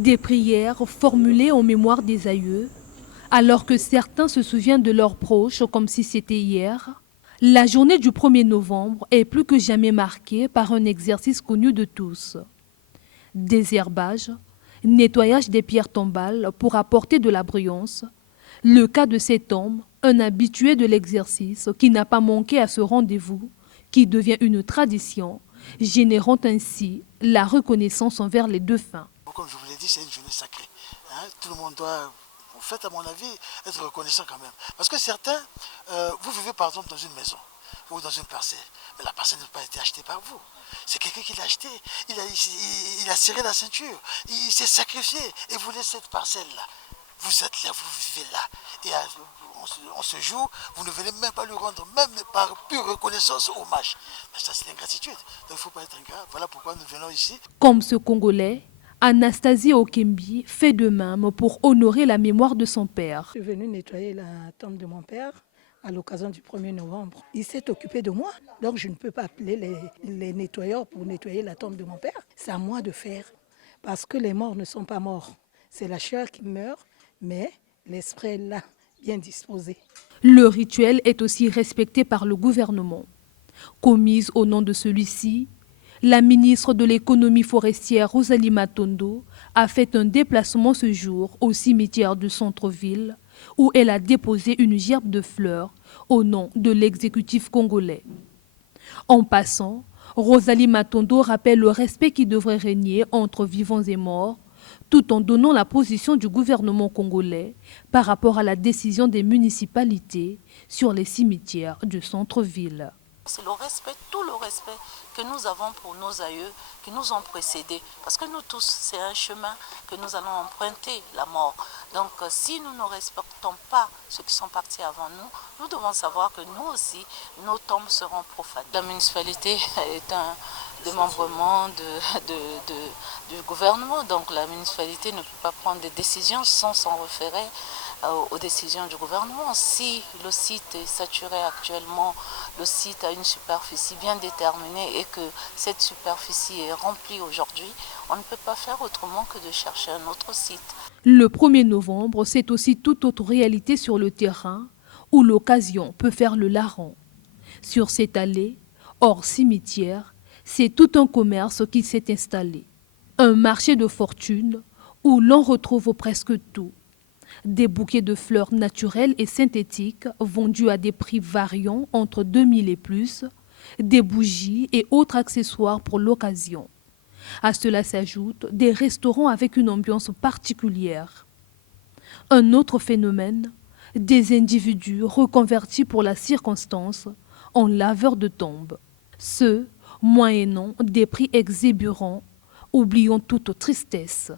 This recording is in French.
Des prières formulées en mémoire des aïeux, alors que certains se souviennent de leurs proches comme si c'était hier. La journée du 1er novembre est plus que jamais marquée par un exercice connu de tous. Désherbage, nettoyage des pierres tombales pour apporter de la brillance. Le cas de cet homme, un habitué de l'exercice qui n'a pas manqué à ce rendez-vous, qui devient une tradition, générant ainsi la reconnaissance envers les défunts. Comme je vous l'ai dit, c'est une journée sacrée. Tout le monde doit, en fait, à mon avis, être reconnaissant quand même. Parce que certains, vous vivez par exemple dans une maison ou dans une parcelle, mais la parcelle n'a pas été achetée par vous. C'est quelqu'un qui l'a acheté, il a serré la ceinture, il s'est sacrifié et vous laissez cette parcelle-là. Vous êtes là, vous vivez là. Et en ce jour, vous ne venez même pas lui rendre, même par pure reconnaissance, hommage. Mais ça, c'est l'ingratitude. Donc il ne faut pas être ingrat. Voilà pourquoi nous venons ici. Comme ce Congolais, Anastasie Okembi fait de même pour honorer la mémoire de son père. Je suis venue nettoyer la tombe de mon père à l'occasion du 1er novembre. Il s'est occupé de moi, donc je ne peux pas appeler les nettoyeurs pour nettoyer la tombe de mon père. C'est à moi de faire, parce que les morts ne sont pas morts. C'est la chair qui meurt, mais l'esprit est là, bien disposé. Le rituel est aussi respecté par le gouvernement. Commise au nom de celui-ci, la ministre de l'économie forestière Rosalie Matondo a fait un déplacement ce jour au cimetière du centre-ville où elle a déposé une gerbe de fleurs au nom de l'exécutif congolais. En passant, Rosalie Matondo rappelle le respect qui devrait régner entre vivants et morts, tout en donnant la position du gouvernement congolais par rapport à la décision des municipalités sur les cimetières du centre-ville. C'est le respect, tout le respect que nous avons pour nos aïeux qui nous ont précédés. Parce que nous tous, c'est un chemin que nous allons emprunter, la mort. Donc si nous ne respectons pas ceux qui sont partis avant nous, nous devons savoir que nous aussi, nos tombes seront profanées. La municipalité est un démembrement du gouvernement. Donc la municipalité ne peut pas prendre des décisions sans s'en référer aux décisions du gouvernement. Si le site est saturé actuellement, le site a une superficie bien déterminée et que cette superficie est remplie aujourd'hui, on ne peut pas faire autrement que de chercher un autre site. Le 1er novembre, c'est aussi toute autre réalité sur le terrain où l'occasion peut faire le larron. Sur cette allée, hors cimetière, c'est tout un commerce qui s'est installé. Un marché de fortune où l'on retrouve presque tout. Des bouquets de fleurs naturelles et synthétiques vendus à des prix variant entre 2000 et plus, des bougies et autres accessoires pour l'occasion. À cela s'ajoutent des restaurants avec une ambiance particulière. Un autre phénomène, des individus reconvertis pour la circonstance en laveurs de tombes. Ceux, moyennant des prix exébérants, oubliant toute tristesse.